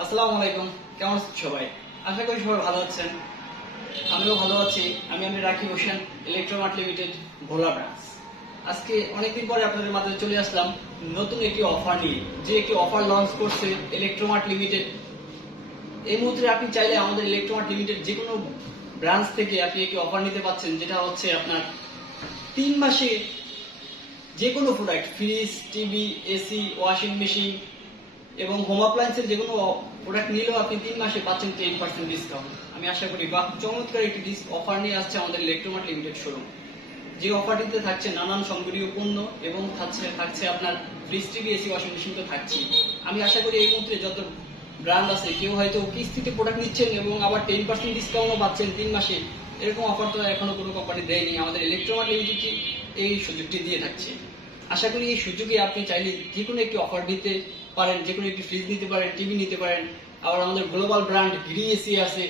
আসসালামু আলাইকুম। কেমন আছেন সবাই? আশা করি সবাই ভালো আছেন। আমিও ভালো আছি। আমি রাকিব হোসেন, ইলেকট্রোমার্ট লিমিটেড, ভোলা ব্রাঞ্চ। আজকে অনেকদিন পরে আপনাদের মাঝে চলে আসলাম নতুন একটি অফার নিয়ে। যে একটি অফার লঞ্চ করছে ইলেকট্রোমার্ট লিমিটেড। এই মুহূর্তে আপনি চাইলে আমাদের ইলেকট্রোমার্ট লিমিটেড যে কোনো ব্রাঞ্চ থেকে আপনি একটি অফার নিতে পাচ্ছেন, যেটা হচ্ছে আপনার 3 মাসে যে কোনো product, fridge, TV, AC, washing machine এবং হোম অ্যাপ্লায়েন্সের যে কোনো প্রোডাক্ট নিলেও আপনি 3 মাসে পাচ্ছেন 10% ডিসকাউন্ট। আমি আশা করি বা চমৎকার একটি অফার নিয়ে আসছে আমাদের ইলেকট্রোমার্ট লিমিটেড শোরুম। যে অফারটিতে থাকছে নানান সংগ্রহীয় পণ্য এবং থাকছে আপনার fridge, TV, AC, washing machine তো থাকছেই। আমি আশা করি এই মুহূর্তে যত ব্র্যান্ড আছে কেউ হয়তো কিস্তিতে প্রোডাক্ট নিচ্ছেন এবং আবার 10% ডিসকাউন্টও পাচ্ছেন 3 মাসে। এরকম অফার তো এখনো কোনো কোম্পানি দেয়নি। আমাদের ইলেকট্রোমার্ট লিমিটেড এই সুযোগটি দিয়ে থাকছে। আশা করি এই সুযোগে আপনি চাইলে যে কোনো একটি অফার দিতে পারেন, যে কোনো একটি ফ্রিজ নিতে পারেন, টিভি নিতে পারেন। আবার আমাদের গ্লোবাল ব্র্যান্ড গ্রি এসি আছে,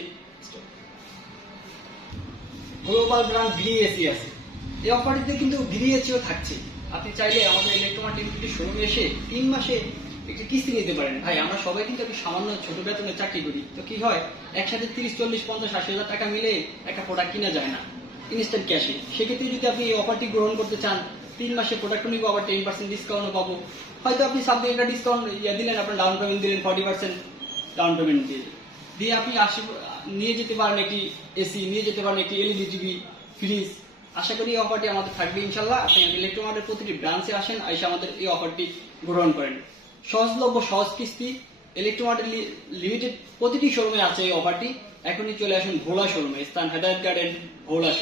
এই অফারটিতে কিন্তু গ্রি এসিও থাকছে। আপনি চাইলে আমাদের ইলেকট্রোমার্ট লিমিটেড শোরুমে এসে 3 মাসে একটি কিস্তি নিতে পারেন। ভাই, আমরা সবাই কিন্তু একটু সামান্য ছোট বেতনে চাকরি করি, তো কি হয় একসাথে 30, 40, 50, 80 হাজার টাকা মিলে একটা প্রোডাক্ট কিনা যায় না ইনস্ট্যান্ট ক্যাশে। সেক্ষেত্রে যদি আপনি এই অফারটি গ্রহণ করতে চান, 3 মাসে প্রোডাক্ট নিবো, আবার 10% ডিসকাউন্টও পাবো। হয়তো আপনি সামনে একটা ডিসকাউন্ট দিলেন, আপনার ডাউন পেমেন্ট দিলেন 40% ডাউন পেমেন্ট দিয়ে আপনি নিয়ে যেতে পারেন একটি এসি, নিয়ে যেতে পারেন একটি এলইডি টিভি, ফ্রিজ। আশা করি এই অফারটি আমাদের থাকবে ইনশাল্লাহ। আপনি ইলেকট্রোমার্টের প্রতিটি ব্রাঞ্চে আসেন, এসে আমাদের এই অফারটি গ্রহণ করেন। সহজলভ্য, সহজ কিস্তি। ইলেকট্রোমার্ট লিমিটেড প্রতিটি শোরুমে আছে এই অফারটি। এখনই চলে আসুন ভোলা শোরুমে, স্থান হেদায়েত গার্ডেন, ভোলা।